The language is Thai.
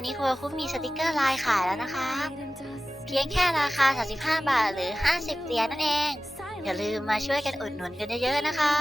อนนี้ครัวคุ้มมีสติกเกอร์ลายขายแล้วนะคะ เพียงแค่ราคา 35 บาทหรือ 50เหรียญนั่นเอง อย่าลืมมาช่วยกันอุดหนุนกันเยอะๆนะคะ